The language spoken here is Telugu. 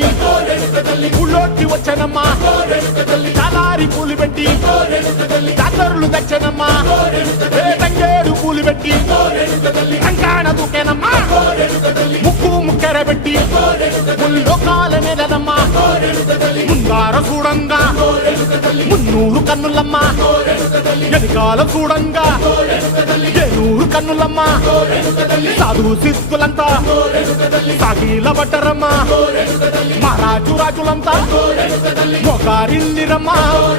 పెట్టి ఊళ్ళోకి వచ్చానమ్మా చాలారి పూలు పెట్టి జాతరులు తెచ్చానమ్మా తంగేడు పూలు పెట్టి కంకాణ దూకేనమ్మా ముక్కు ముక్కెర పెట్టి ముల్లోకాల నెలనమ్మా ముందార చూడంగా మున్నూరు కన్నులమ్మా వెనకాల చూడంగా ఏనూరు కన్నులమ్మా సాధువు సిద్ధులంతా సాగిల బట్టరమ్మా మహారాజు రాజులంతా మొగారిల్లిరమ్మా